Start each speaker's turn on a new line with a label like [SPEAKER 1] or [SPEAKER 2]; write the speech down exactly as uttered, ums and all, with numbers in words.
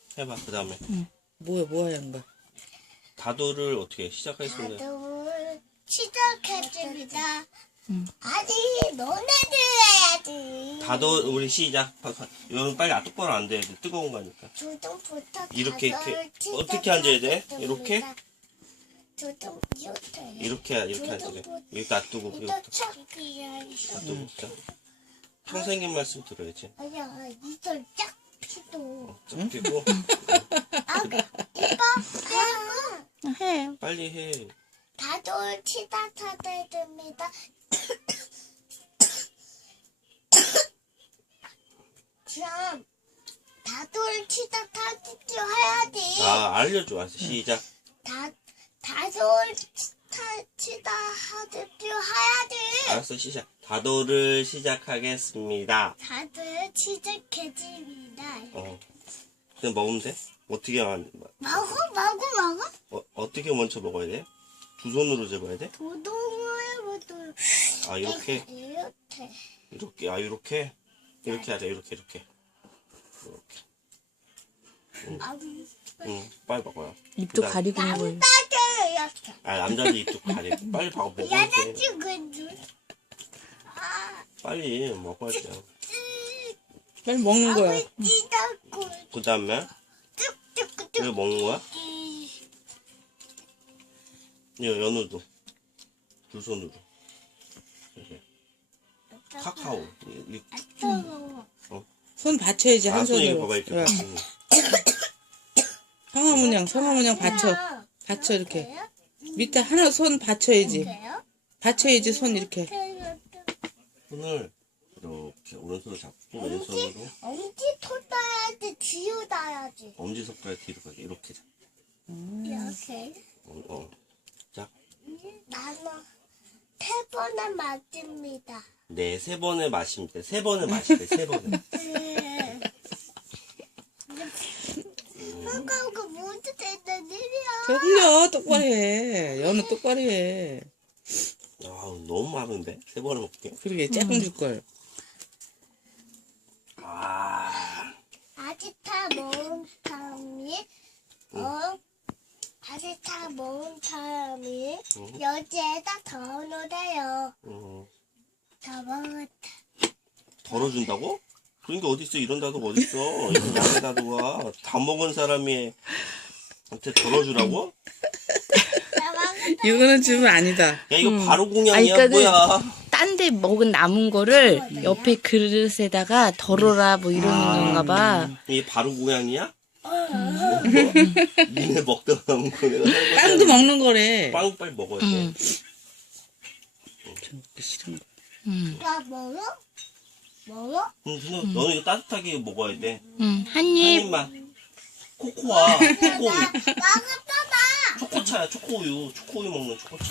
[SPEAKER 1] 해봐. 그 다음에
[SPEAKER 2] 응. 뭐야 뭐야 양봐.
[SPEAKER 1] 다도를 어떻게 시작하겠습니다.
[SPEAKER 3] 다들 시작했습니다.
[SPEAKER 2] 응.
[SPEAKER 3] 아니 너네들 해야지.
[SPEAKER 1] 다도 우리 시작. 이거는 빨리 아 똑바로 안 돼. 뜨거운 거니까.
[SPEAKER 3] 조정부터
[SPEAKER 1] 이렇게 이렇게
[SPEAKER 3] 다들
[SPEAKER 1] 어떻게 앉아야 돼? 이렇게?
[SPEAKER 3] 시작했습니다. 조정 이렇게.
[SPEAKER 1] 이렇게 이렇게 앉아야 돼. 이렇게 놔두고 이렇게
[SPEAKER 3] 이거 착이야.
[SPEAKER 1] 놔두고 진짜. 평생님 말씀 들어야지.
[SPEAKER 3] 아니야 이걸 짝 피도.
[SPEAKER 1] 쫙 펴고
[SPEAKER 3] 아 이거 빼고
[SPEAKER 2] 해.
[SPEAKER 1] 빨리 해.
[SPEAKER 3] 다들 시작하겠습니다. 그럼 다들 시작하겠죠 해야지.
[SPEAKER 1] 아 알려줘. 알았어. 시작.
[SPEAKER 3] 다 다들 시작하겠죠 해야지.
[SPEAKER 1] 알았어. 시작. 다도를 시작하겠습니다.
[SPEAKER 3] 다들 시작했습니다.
[SPEAKER 1] 어. 그냥 먹으면 돼? 어떻게 안,
[SPEAKER 3] 먹어 먹어 먹어.
[SPEAKER 1] 어, 어떻게 먼저 먹어야 돼? 두 손으로 잡아야 돼?
[SPEAKER 3] 도동을 모두
[SPEAKER 1] 아 이렇게
[SPEAKER 3] 이렇게.
[SPEAKER 1] 이렇게 아 이렇게 이렇게 하자. 이렇게 이렇게 이렇게.
[SPEAKER 3] 아,
[SPEAKER 1] 응 빨리 먹어요.
[SPEAKER 2] 입도
[SPEAKER 1] 그다음-
[SPEAKER 2] 가리고 먹어요.
[SPEAKER 3] 남자들 이렇게.
[SPEAKER 1] 아 남자들 이쪽 가리고 빨리 밥 먹어야 돼.
[SPEAKER 3] 여자친구도. 아,
[SPEAKER 1] 빨리 먹어야 돼.
[SPEAKER 2] 빨리 먹는 거야.
[SPEAKER 3] 아버지 닫고
[SPEAKER 1] 그 다음에
[SPEAKER 3] 뚝뚝뚝.
[SPEAKER 1] 이거 먹는 거야? 이거 연우도 두 손으로 이렇게. 카카오 이, 이,
[SPEAKER 3] 뜨거워.
[SPEAKER 2] 손 받쳐야지 한
[SPEAKER 1] 아, 손 이거
[SPEAKER 2] 손으로.
[SPEAKER 1] 봐봐 이렇게.
[SPEAKER 2] 야,
[SPEAKER 1] 응.
[SPEAKER 2] 성화 문양 성화 문양 받쳐. 받쳐 이렇게. 밑에 하나 손 받쳐야지. 받쳐야지 손 이렇게.
[SPEAKER 1] 손을 이렇게 오른손으로 잡고 왼손으로
[SPEAKER 3] 엄지 털 따야지, 뒤로 따야지.
[SPEAKER 1] 엄지손가락 뒤로 가게 이렇게 잡.
[SPEAKER 3] 이렇게.
[SPEAKER 1] 어, 어. 자,
[SPEAKER 3] 나는 세 번에 맞습니다.
[SPEAKER 1] 네, 세 번을 마시면 돼. 세 번을 마시래, 세 번을.
[SPEAKER 3] 그거 모두 되는 일이야.
[SPEAKER 2] 저 흘려 똑바로 해. 연우 똑바로 해.
[SPEAKER 1] 아, 너무 많은데? 세 번을 먹게.
[SPEAKER 2] 그러게 조금 줄 걸.
[SPEAKER 1] 아,
[SPEAKER 3] 아직 다 먹은 사람이, 어, 아직 다 먹은 사람이
[SPEAKER 1] 응.
[SPEAKER 3] 여기에다 더 넣어요.
[SPEAKER 1] 음,
[SPEAKER 3] 다 먹었다.
[SPEAKER 1] 덜어준다고? 그러니까 어딨어? 이런 다도가 어딨어? 이런 양의 다도가 다 먹은 사람이 한테 덜어주라고?
[SPEAKER 3] 다 먹었다.
[SPEAKER 2] 이거는 지금 아니다.
[SPEAKER 1] 야, 이거 바로
[SPEAKER 4] 아니,
[SPEAKER 1] 공양이야,
[SPEAKER 4] 그러니까는-
[SPEAKER 1] 뭐야?
[SPEAKER 4] 딴 데 먹은 남은 거를 옆에 그릇에다가 덜어라 뭐 이러는 건가 봐.
[SPEAKER 1] 이게 바로 공양이야? 뭐? 니네 먹다 남은 거 내가 설거지
[SPEAKER 2] 빵도 먹는 거래.
[SPEAKER 1] 빵 빨리 먹어야 돼.
[SPEAKER 4] 응.
[SPEAKER 2] 저 먹기 싫은 거.
[SPEAKER 4] 응.
[SPEAKER 3] 나 먹어? 먹어?
[SPEAKER 1] 응, 근데 너는 이거 따뜻하게 먹어야 돼.
[SPEAKER 4] 응. 한
[SPEAKER 1] 한
[SPEAKER 4] 입.
[SPEAKER 1] 입만. 코코아, 초코우유.
[SPEAKER 3] 먹었잖아.
[SPEAKER 1] 초코차야, 초코우유. 초코우유 먹는 초코차.